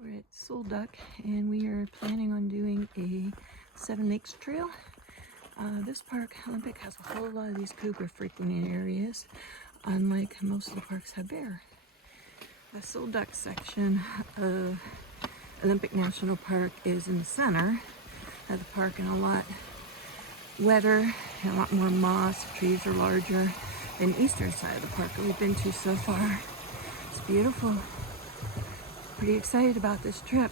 We're at Soul Duck and we are planning on doing a Seven Lakes trail. This park, Olympic, has a whole lot of these cougar frequenting areas, unlike most of the parks have bear. The Soul Duck section of Olympic National Park is in the center of the park and a lot wetter and a lot more moss. The trees are larger than the eastern side of the park that we've been to so far. It's beautiful. Pretty excited about this trip.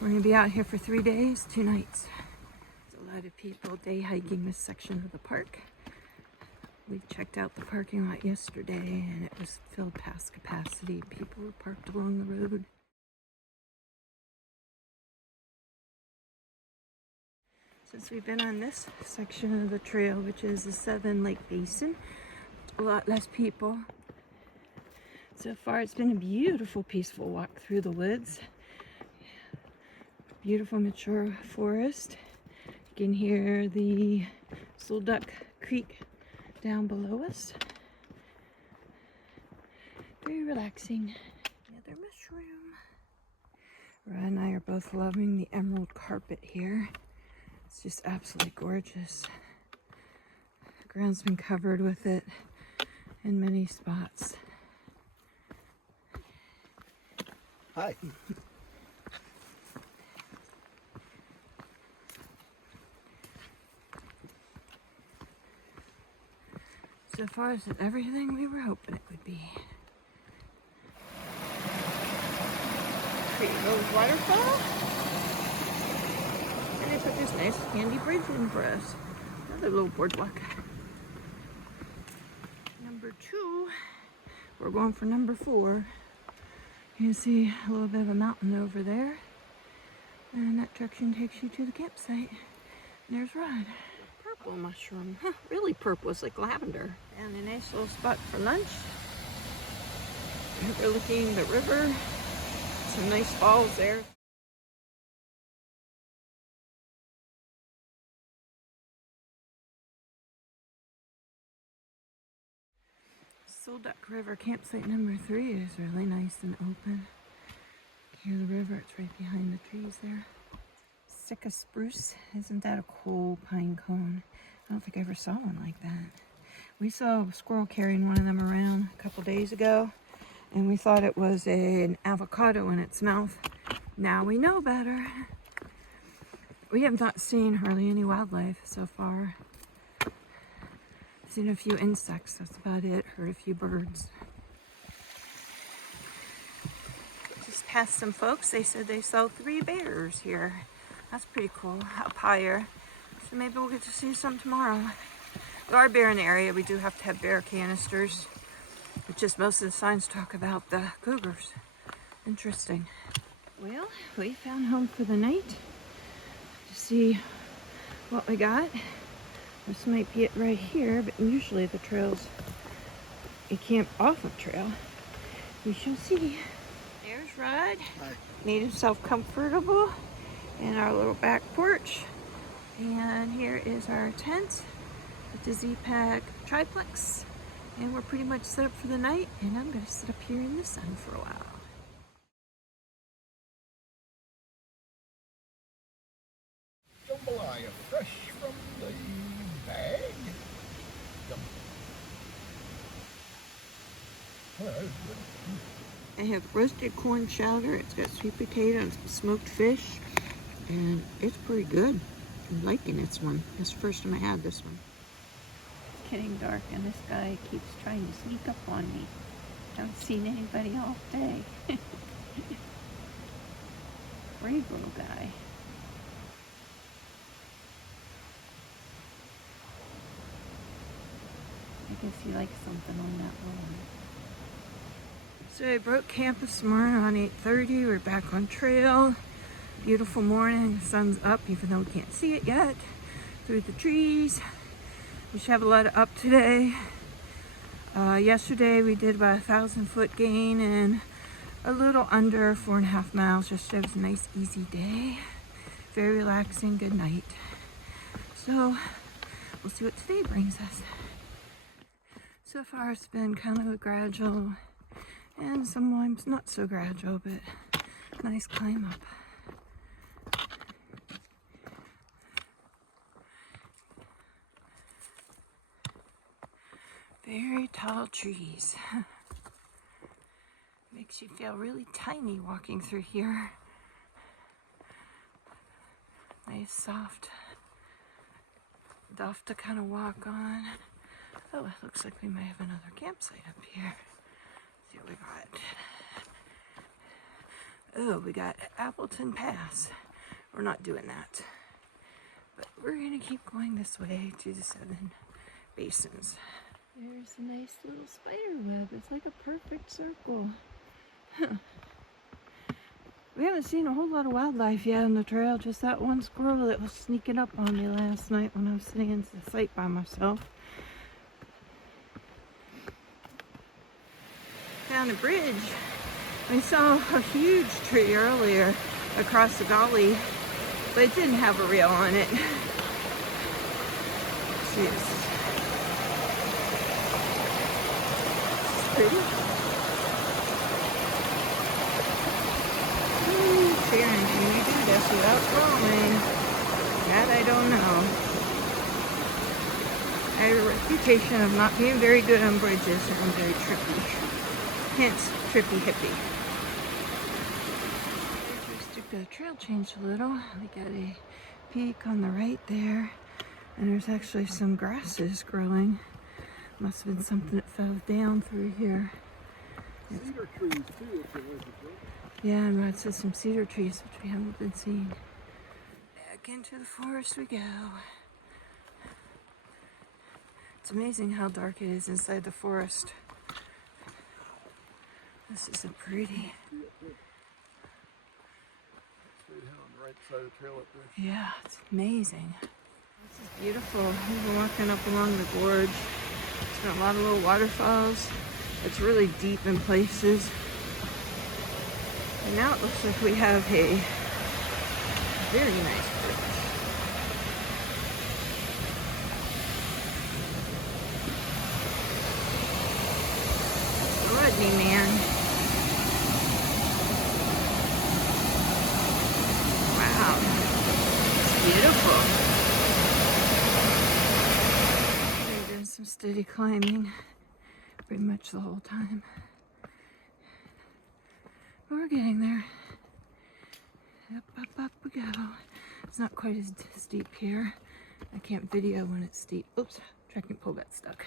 We're going to be out here for 3 days, 2 nights. There's a lot of people day hiking this section of the park. We checked out the parking lot yesterday and it was filled past capacity. People were parked along the road. Since we've been on this section of the trail, which is the Seven Lake Basin, a lot less people. So far it's been a beautiful, peaceful walk through the woods. Beautiful mature forest. You can hear the Soul Duck Creek down below us. Very relaxing. Another mushroom. Rod and I are both loving the emerald carpet here. It's just absolutely gorgeous. The ground's been covered with it in many spots. Hi. So far, it's everything we were hoping it would be. Pretty little waterfall. And they put this nice handy bridge in for us. Another little boardwalk. Number 2. We're going for number 4. You can see a little bit of a mountain over there. And that direction takes you to the campsite. And there's Rod. Purple mushroom. Huh, really purple. It's like lavender. And a nice little spot for lunch. Overlooking the river. Some nice falls there. Soul Duck River campsite number 3 is really nice and open. Hear the river, it's right behind the trees there. Sitka spruce, isn't that a cool pine cone? I don't think I ever saw one like that. We saw a squirrel carrying one of them around a couple days ago, and we thought it was an avocado in its mouth. Now we know better. We have not seen hardly any wildlife so far. Seen a few insects, that's about it. Heard a few birds. Just passed some folks. They said they saw 3 bears here. That's pretty cool, up higher. So maybe we'll get to see some tomorrow. There are bear in the area. We do have to have bear canisters. But just most of the signs talk about the cougars. Interesting. Well, we found home for the night. To see what we got. This might be it right here, but usually the trails, you camp off a trail. We shall see. There's Rod. Hi. Made himself comfortable in our little back porch. And here is our tent with the Z-Pack triplex. And we're pretty much set up for the night. And I'm going to sit up here in the sun for a while. Jambalaya, fresh from the bag. Oh, that is good. I have roasted corn chowder. It's got sweet potato and some smoked fish. And it's pretty good. I'm liking this one. It's the first time I had this one. It's getting dark and this guy keeps trying to sneak up on me. Haven't seen anybody all day. Brave little guy. I guess he likes something on that road. So I broke camp this morning around 8:30. We're back on trail. Beautiful morning. The sun's up even though we can't see it yet through the trees. We should have a lot of up today. Yesterday we did about a 1,000-foot gain and a little under 4.5 miles. Yesterday was a nice easy day. Very relaxing. Good night. So we'll see what today brings us. So far it's been kind of a gradual and sometimes not so gradual, but Nice climb up. Very tall trees. Makes you feel really tiny walking through here. Nice soft duff to kind of walk on. Oh, it looks like we might have another campsite up here. Let's see what we got. Oh, we got Appleton Pass. We're not doing that. But we're gonna keep going this way to the 7 basins. There's a nice little spider web. It's like a perfect circle. Huh. We haven't seen a whole lot of wildlife yet on the trail. Just that one squirrel that was sneaking up on me last night when I was sitting in the site by myself. Found a bridge. We saw a huge tree earlier across the gully, but it didn't have a rail on it. See, this is pretty. Sharon, can you do this without falling? That I don't know. I have a reputation of not being very good on bridges, and I'm very trippy. Hence, trippy hippie. The trail changed a little. We got a peak on the right there, and there's actually some grasses growing. Must have been something that fell down through here. Cedar trees too, if there was a bit. Yeah, and it says some cedar trees, which we haven't been seeing. Back into the forest we go. It's amazing how dark it is inside the forest. This is a pretty... Right side of the trail up there. Yeah, it's amazing. This is beautiful. We've been walking up along the gorge. It's got a lot of little waterfalls. It's really deep in places. And now it looks like we have a very nice bridge. That's the Rodney man. Beautiful. We're doing some steady climbing pretty much the whole time. But we're getting there. Up, up, up we go. It's not quite as steep here. I can't video when it's steep. Oops, trekking pole got stuck.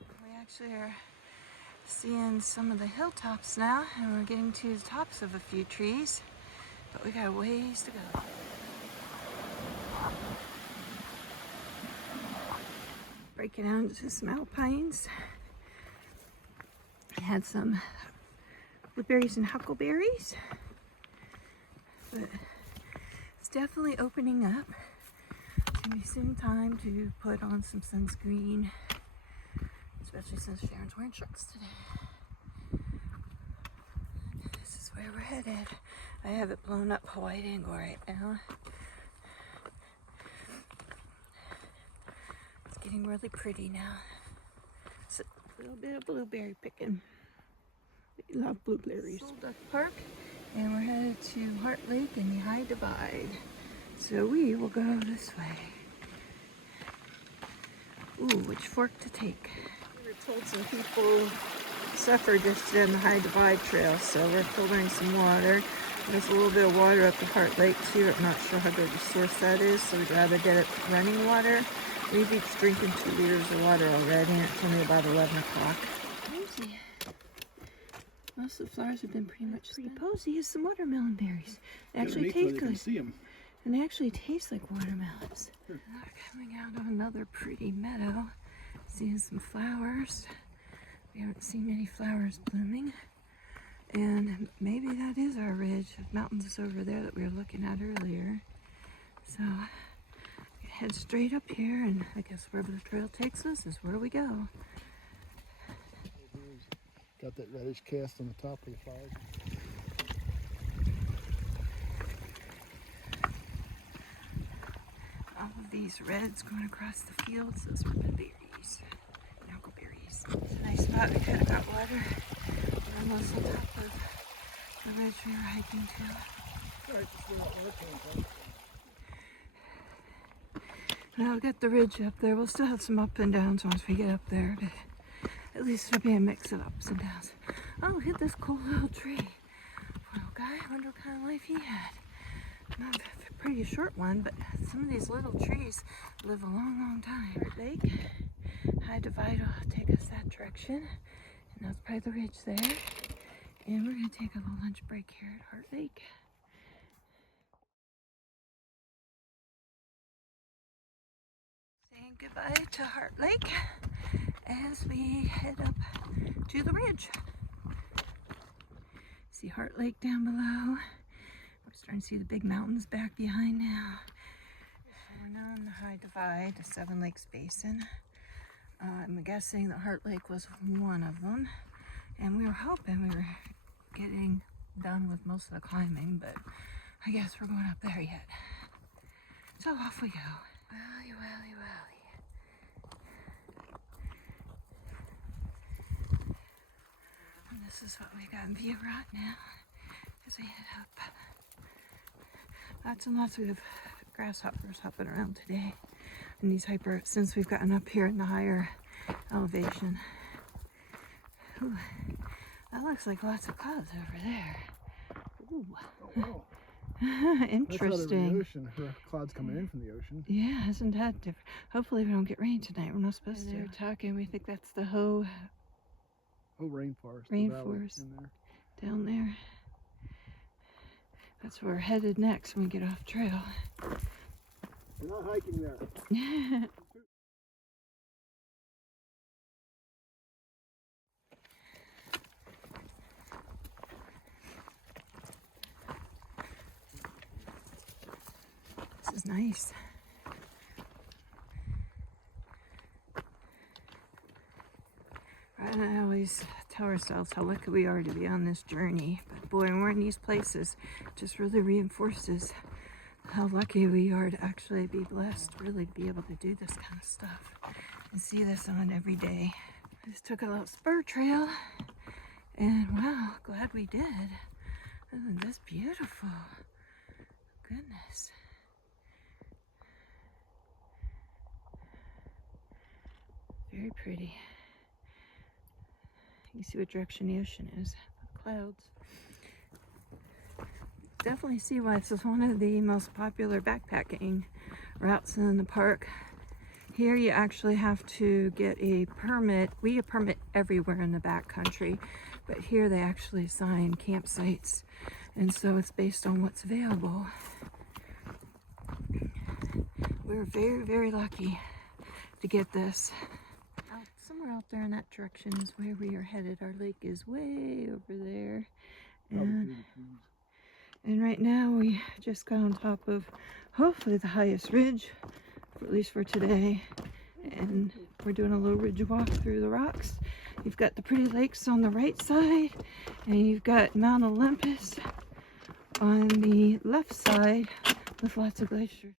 We actually are seeing some of the hilltops now, and we're getting to the tops of a few trees. But we got a ways to go. Break it down to some alpines. I had some blueberries and huckleberries. But it's definitely opening up. It's gonna be soon time to put on some sunscreen, especially since Sharon's wearing shorts today. This is where we're headed. I have it blown up white angle right now. It's getting really pretty now. It's a little bit of blueberry picking. We love blueberries. Old Duck Park, and we're headed to Heart Lake and the High Divide. So we will go this way. Ooh, which fork to take? We were told some people suffered yesterday on the High Divide trail, so we're filtering some water. There's a little bit of water at the Heart Lake too. I'm not sure how good the source that is, so we'd rather get it running water. We've each drinking 2 liters of water already, and it's only about 11 o'clock. Posy. Most of the flowers have been pretty much spent. Posy is some watermelon berries. They actually taste good. See them. And they actually taste like watermelons. We're coming out of another pretty meadow, seeing some flowers. We haven't seen any flowers blooming. And maybe that is our ridge of mountains over there that we were looking at earlier. So head straight up here, and I guess wherever the trail takes us is where we go. Got that reddish cast on the top of the flowers. All of these reds going across the fields, those were the berries, knuckleberries. It's a nice spot. We kind of got water almost on top of the ridge we were hiking to. Alright, just where that water came from. Now we'll get the ridge up there. We'll still have some up and downs once we get up there, but at least it'll be a mix of ups and downs. Oh, look at this cool little tree. Poor old guy, I wonder what kind of life he had. Not a pretty short one, but some of these little trees live a long, long time. Lake, high divide will take us that direction. And that's probably the ridge there. And we're gonna take a little lunch break here at Heart Lake. Saying goodbye to Heart Lake as we head up to the ridge. See Heart Lake down below. We're starting to see the big mountains back behind now. So we're now on the high divide, the Seven Lakes Basin. I'm guessing that Heart Lake was one of them. And we were hoping we were getting done with most of the climbing, but I guess we're going up there yet. So off we go. Welly, welly, welly. And this is what we got in view right now as we head up. Lots and lots of grasshoppers hopping around today. And these since we've gotten up here in the higher elevation. Ooh, that looks like lots of clouds over there. Ooh. Oh, wow. Interesting. That's out of the ocean. Clouds coming in from the ocean. Yeah, isn't that different? Hopefully we don't get rain tonight. We're not supposed to. They're talking. We think that's the Ho Rainforest. Rainforest In there. down there. That's where we're headed next when we get off trail. We're not hiking there. This is nice. Right, I always tell ourselves how lucky we are to be on this journey. But boy, when we're in these places, it just really reinforces how lucky we are to actually be blessed, really to be able to do this kind of stuff and see this on every day. I just took a little spur trail, and wow, glad we did. Isn't this beautiful? Goodness. Very pretty. You see what direction the ocean is. The clouds. Definitely see why this is one of the most popular backpacking routes in the park. Here you actually have to get a permit. We get a permit everywhere in the backcountry, but here they actually assign campsites, and so it's based on what's available. We're very, very lucky to get this. Somewhere out there in that direction is where we are headed. Our lake is way over there. And right now we just got on top of hopefully the highest ridge, at least for today. And we're doing a little ridge walk through the rocks. You've got the pretty lakes on the right side, and you've got Mount Olympus on the left side with lots of glaciers.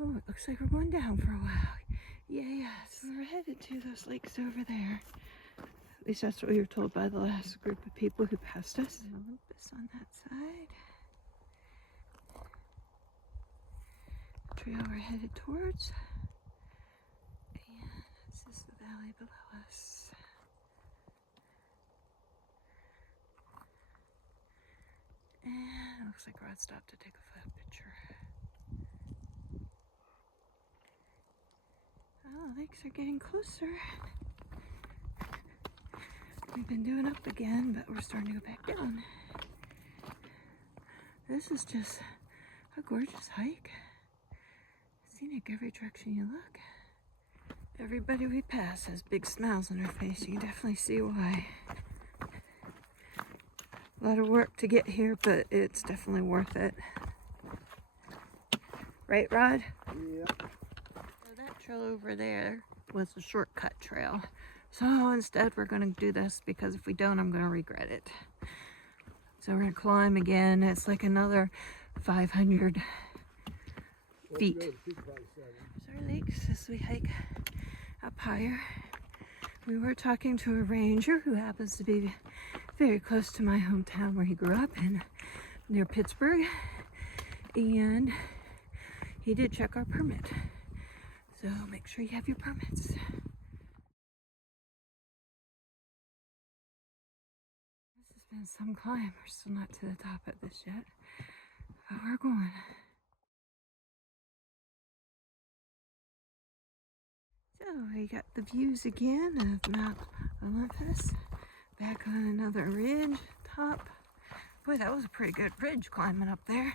Oh, it looks like we're going down for a while. Yes, we're headed to those lakes over there. At least that's what we were told by the last group of people who passed us. And Olympus on that side. The trail we're headed towards. And this is the valley below us. And it looks like Rod stopped to take a photo picture. Oh, lakes are getting closer. We've been doing up again, but we're starting to go back down. This is just a gorgeous hike. Scenic every direction you look. Everybody we pass has big smiles on their face. You can definitely see why. A lot of work to get here, but it's definitely worth it. Right, Rod? Yeah. So that trail over there was a shortcut trail. So instead we're going to do this because if we don't, I'm going to regret it. So we're gonna climb again. It's like another 500 feet. There's our lakes as we hike up higher. We were talking to a ranger who happens to be very close to my hometown where he grew up in, near Pittsburgh, and he did check our permit. So make sure you have your permits. This has been some climb. We're still not to the top of this yet, but we're going. So we got the views again of Mount Olympus. Back on another ridge top. Boy, that was a pretty good ridge climbing up there.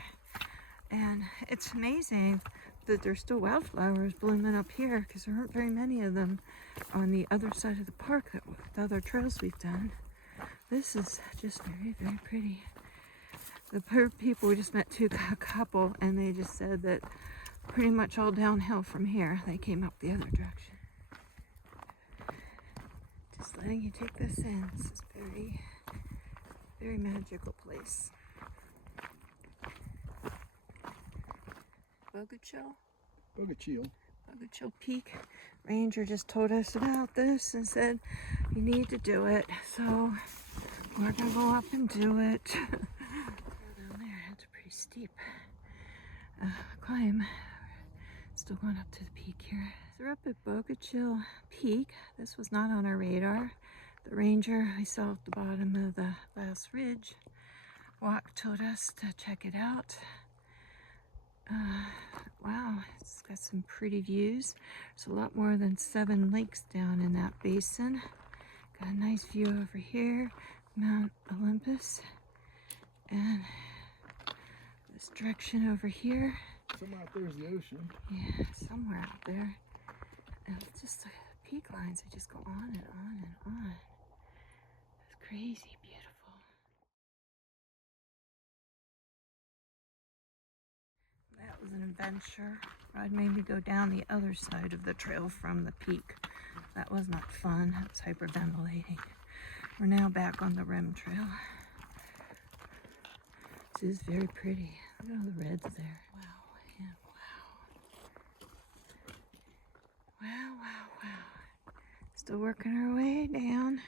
And it's amazing that there's still wildflowers blooming up here because there aren't very many of them on the other side of the park, the other trails we've done. This is just very, very pretty. The people, we just met a couple, and they just said that pretty much all downhill from here. They came up the other direction. Just letting you take this in. This is very, very magical place. Bogachill Peak. Ranger just told us about this and said you need to do it. So we're gonna go up and do it. Down there, that's a pretty steep climb. Still going up to the peak here. So we're up at Bogachill Peak. This was not on our radar. The ranger we saw at the bottom of the last ridge told us to check it out. Wow, it's got some pretty views. There's a lot more than 7 lakes down in that basin. Got a nice view over here, Mount Olympus, and this direction over here. Somewhere out there is the ocean. Yeah, somewhere out there. And it's just the peak lines, they just go on and on and on. It's crazy beautiful. That was an adventure. Rod made me go down the other side of the trail from the peak. That was not fun. It was hyperventilating. We're now back on the rim trail. This is very pretty. Look at all the reds there. Wow, and wow. Wow, wow, wow. Still working our way down.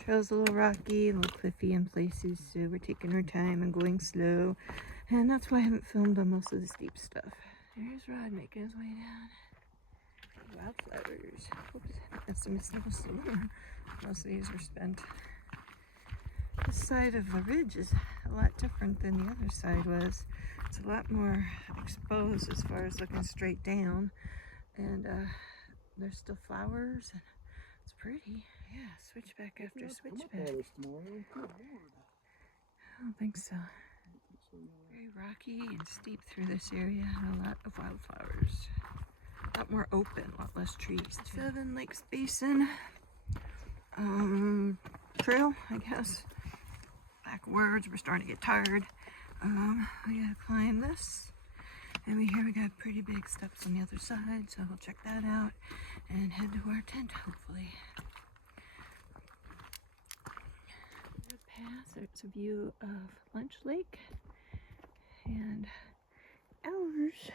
Trail's a little rocky, a little cliffy in places, so we're taking our time and going slow. And that's why I haven't filmed on most of the steep stuff. There's Rod making his way down. Wildflowers. Oops, that's a misnomer. Most of these are spent. This side of the ridge is a lot different than the other side was. It's a lot more exposed as far as looking straight down. And there's still flowers, and it's pretty. Yeah, switchback after switchback. I don't think so. Very rocky and steep through this area, and a lot of wildflowers. A lot more open, a lot less trees. 7 Lakes Basin trail, I guess. Lack of words, we're starting to get tired. We gotta climb this. And here we got pretty big steps on the other side, so we'll check that out and head to our tent, hopefully. Good path, there's a view of Lunch Lake. And ours.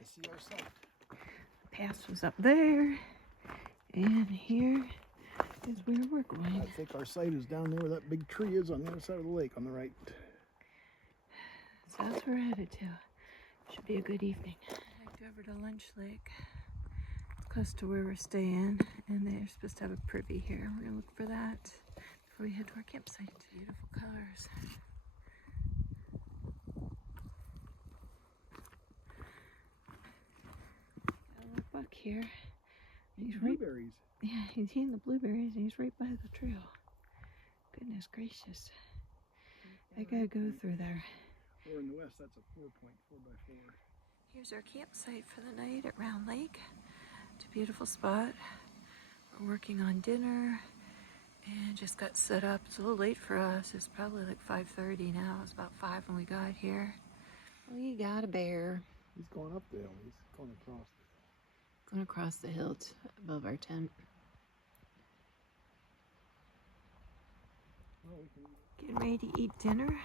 I see our site. The pass was up there, and here is where we're going. I think our site is down there where that big tree is on the other side of the lake on the right. So that's where we're headed to. Should be a good evening. Hiked over to Lunch Lake. It's close to where we're staying, and they're supposed to have a privy here. We're gonna look for that before we head to our campsite. Beautiful colors. Buck here. He's Blueberries. Yeah, he's eating the blueberries, and he's right by the trail. Goodness gracious. I gotta go through there. Or in the west, that's a 4.4x4. Here's our campsite for the night at Round Lake. It's a beautiful spot. We're working on dinner and just got set up. It's a little late for us. It's probably like 5:30 now. It's about 5 when we got here. We got a bear. He's going up the hill. He's going across. Going across the hill above our tent. Getting ready to eat dinner.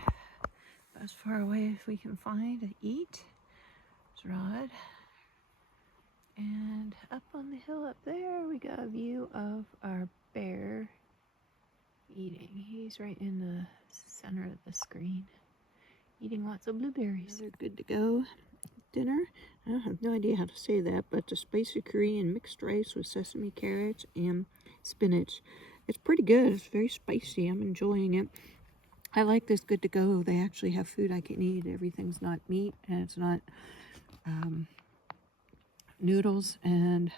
As far away as we can find to eat. There's Rod. And up on the hill up there, we got a view of our bear eating. He's right in the center of the screen, eating lots of blueberries. Another good to go dinner. I have no idea how to say that, but the spicy Korean mixed rice with sesame, carrots, and spinach. It's pretty good. It's very spicy. I'm enjoying it. I like this good to go. They actually have food I can eat. Everything's not meat, and it's not noodles and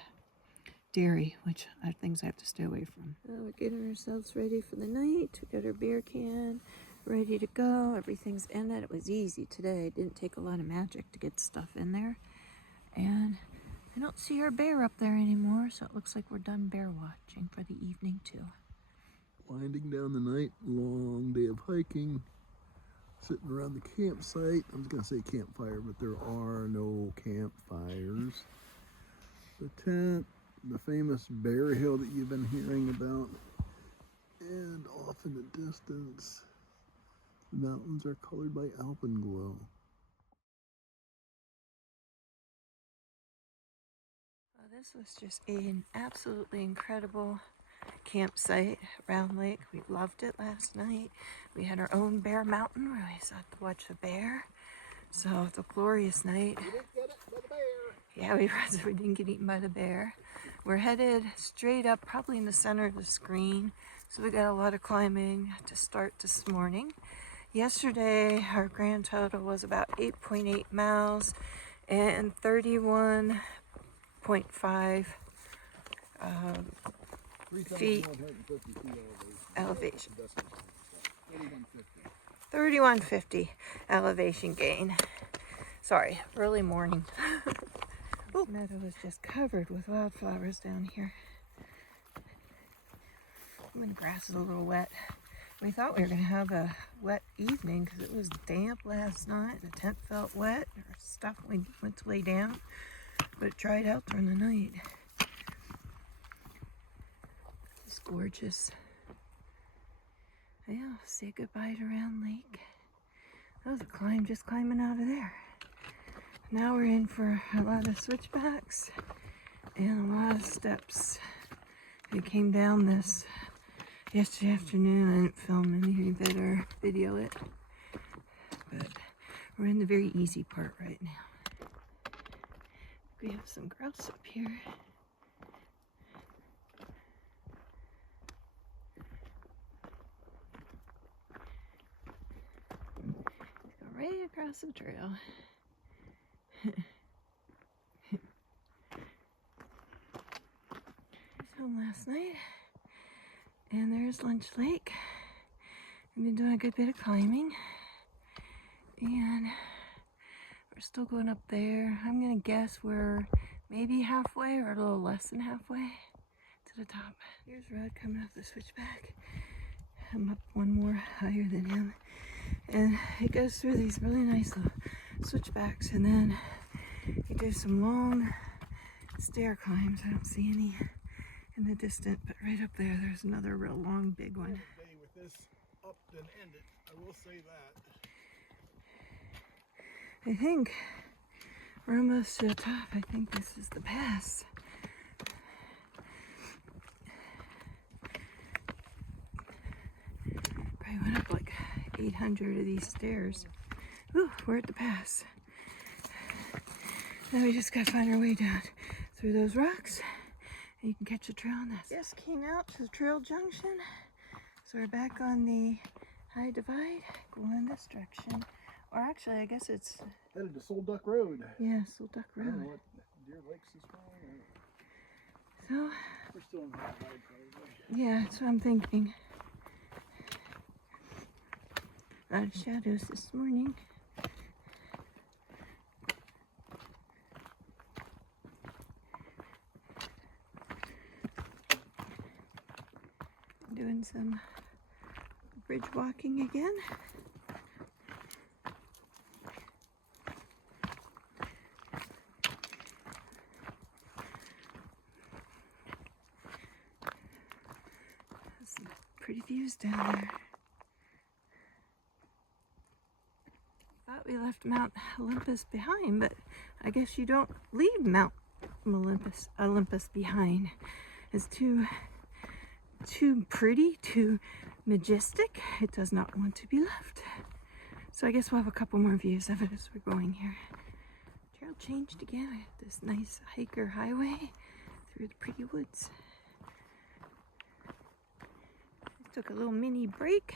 dairy, which are things I have to stay away from. We're getting ourselves ready for the night. We got our beer can ready to go. Everything's in it. It was easy today. It didn't take a lot of magic to get stuff in there. And I don't see our bear up there anymore, so it looks like we're done bear watching for the evening too. Winding down the night, long day of hiking, sitting around the campsite. I was going to say campfire, but there are no campfires. The tent, the famous bear hill that you've been hearing about, and off in the distance, the mountains are colored by alpenglow. Well, this was just an absolutely incredible campsite, Round Lake. We loved it last night. We had our own bear mountain where we sat to watch the bear. So it's a glorious night. You didn't get it by the bear. Yeah, we didn't get eaten by the bear. We're headed straight up, probably in the center of the screen. So we got a lot of climbing to start this morning. Yesterday, our grand total was about 8.8 miles and 31.5 feet elevation. 3150 elevation gain. Sorry, early morning. This meadow is just covered with wildflowers down here. And the grass is a little wet. We thought we were going to have a wet evening because it was damp last night. The tent felt wet. Our stuff we went to lay down, but it dried out during the night. It's gorgeous. Yeah, say goodbye to Round Lake. That was a climb, just climbing out of there. Now we're in for a lot of switchbacks and a lot of steps. We came down this yesterday afternoon. I didn't film anything better, video it. But we're in the very easy part right now. We have some grouse up here. Go right across the trail. Home last night, and there's Lunch Lake. We've been doing a good bit of climbing, and we're still going up there. I'm gonna guess we're maybe halfway or a little less than halfway to the top. Here's Rod coming up the switchback. I'm up one more higher than him, and it goes through these really nice little switchbacks, and then you do some long stair climbs. I don't see any in the distance, but right up there, there's another real long, big one. Day with this up and ended, I will say that. I think we're almost to the top. I think this is the pass. Probably went up like 800 of these stairs. Ooh, we're at the pass. Now we just gotta find our way down through those rocks. You can catch a trail on this. Just came out to the trail junction. So we're back on the high divide, going this direction. Or actually, I guess it's... Headed to Soul Duck Road. Yeah, Soul Duck I don't Road. know what Deer Lake's this morning. So, We're still in the high divide, probably. yeah, that's what I'm thinking. A lot of shadows this morning. Doing some bridge walking again. Some pretty views down there. we left Mount Olympus behind, but I guess you don't leave Mount Olympus behind. It's too pretty, too majestic. It does not want to be left. So I guess we'll have a couple more views of it as we're going here. Trail changed again. We have this nice hiker highway through the pretty woods. Took a little mini break,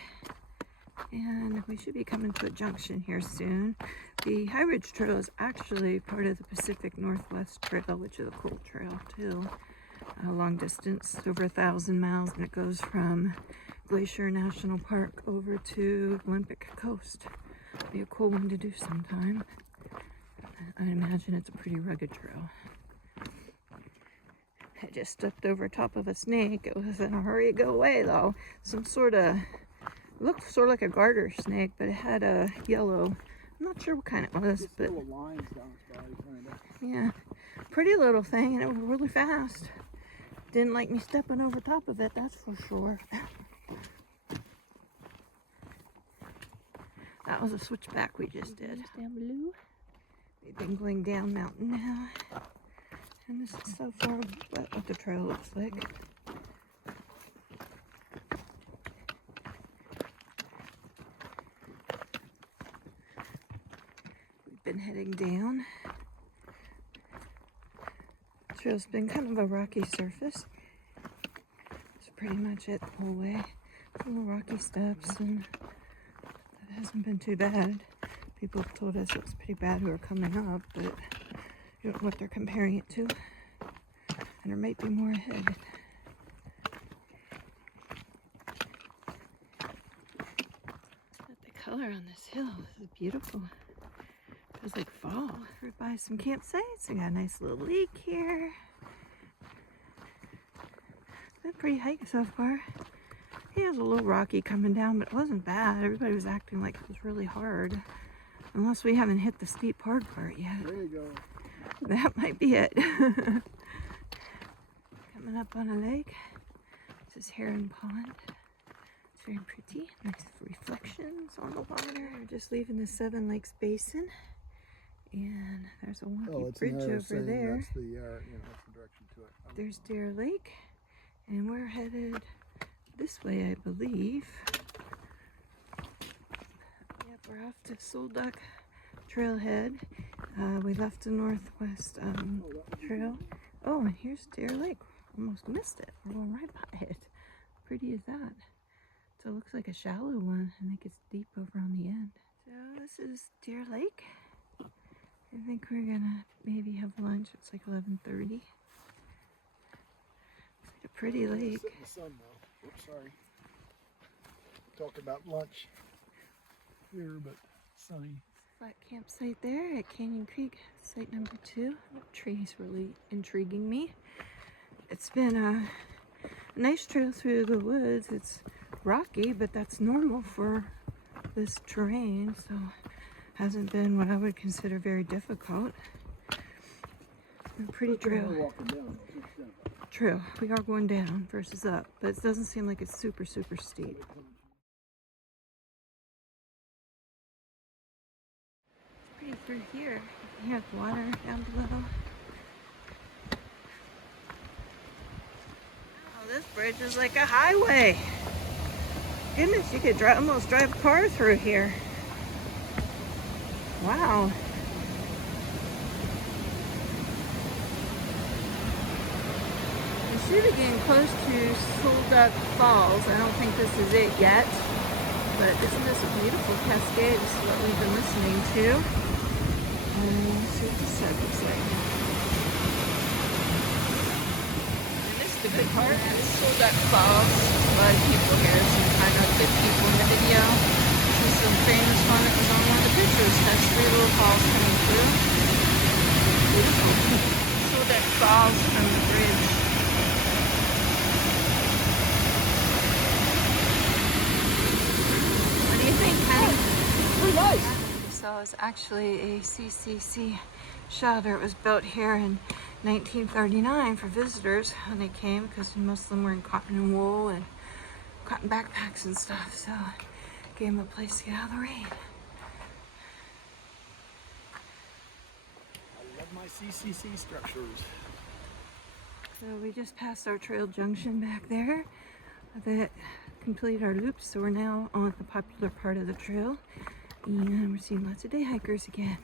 and we should be coming to a junction here soon. The High Ridge Trail is actually part of the Pacific Northwest Trail, which is a cool trail too. A long distance, over 1,000 miles, and it goes from Glacier National Park over to Olympic Coast. Be a cool one to do sometime. I imagine it's a pretty rugged trail. I just stepped over top of a snake. It was in a hurry to go away though. Some sort of, looked sort of like a garter snake, but it had a yellow, I'm not sure what kind it was, Just but little lines down its body, kind of. yeah, pretty little thing, and it was really fast. Didn't like me stepping over top of it, that's for sure. That was a switchback we just did. Down below. We've been going down mountain now. And this is so far what the trail looks like. We've been heading down. The trail's been kind of a rocky surface. That's pretty much it the whole way. Little rocky steps, and it hasn't been too bad. People have told us it was pretty bad who are coming up, but you don't know what they're comparing it to. And there might be more ahead. The color on this hill is beautiful. It feels like fall. We're by some campsites. We got a nice little lake here. It's been a pretty hike so far. It was a little rocky coming down, but it wasn't bad. Everybody was acting like it was really hard. Unless we haven't hit the steep hard part yet. There you go. That might be it. Coming up on a lake. This is Heron Pond. It's very pretty. Nice reflections on the water. We're just leaving the Seven Lakes Basin. And there's a wonky bridge over there. That's the, that's the direction to it. There's Deer Lake. And we're headed this way, I believe. Yep, we're off to Soul Duck Trailhead. We left the Northwest Trail. Oh, and here's Deer Lake. Almost missed it. We're going right by it. Pretty is that? So it looks like a shallow one. I think it's deep over on the end. So this is Deer Lake. I think we're gonna maybe have lunch. It's like 11:30. It's like a pretty lake. Sit in the sun now. Oops, sorry. Talking about lunch here, but sunny. Flat campsite there at Canyon Creek, site number 2. The tree's really intriguing me. It's been a nice trail through the woods. It's rocky, but that's normal for this terrain, so hasn't been what I would consider very difficult. A pretty trail. True, we are going down versus up, but it doesn't seem like it's super steep. Pretty through here. You have water down below. Oh, this bridge is like a highway. Goodness, you could almost drive a car through here. Wow. We should be getting close to Soul Duck Falls. I don't think this is it yet, but isn't this a beautiful cascade? This is what we've been listening to. Let's see what this side looks like. And this is the good part. This is Soul Duck Falls. A lot of people here, some kind of good people in the video. This is the famous one that was on one of the pictures. Has 3 little falls coming through. Beautiful. Soul Duck Falls from the bridge. What do you think, honey? Pretty nice. So it's actually a CCC shelter. It was built here in 1939 for visitors when they came, because most of them were in cotton and wool and cotton backpacks and stuff. So gave them a place to get out of the rain. CCC structures. So we just passed our trail junction back there that completed our loops. So we're now on the popular part of the trail. And we're seeing lots of day hikers again.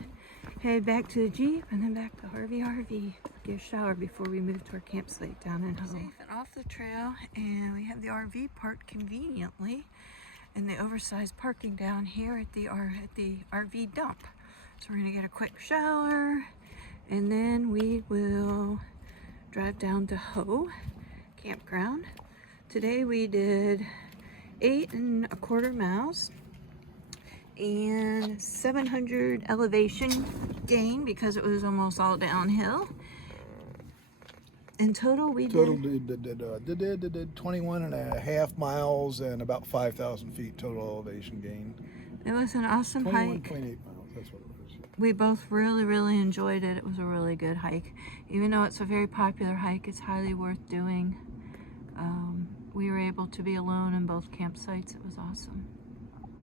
Head back to the Jeep and then back to Harvey RV. Get a shower before we move to our campsite down in Ho. Safe and off the trail, and we have the RV parked conveniently in the oversized parking down here at the RV dump. So we're gonna get a quick shower, and then we will drive down to Ho campground. Today we did 8.25 miles and 700 elevation gain because it was almost all downhill. In total, we did 21.5 miles and about 5,000 feet total elevation gain. It was an awesome hike. 21.8 miles, that's what it was. We both really enjoyed it. It was a really good hike. Even though it's a very popular hike, it's highly worth doing. We were able to be alone in both campsites. It was awesome.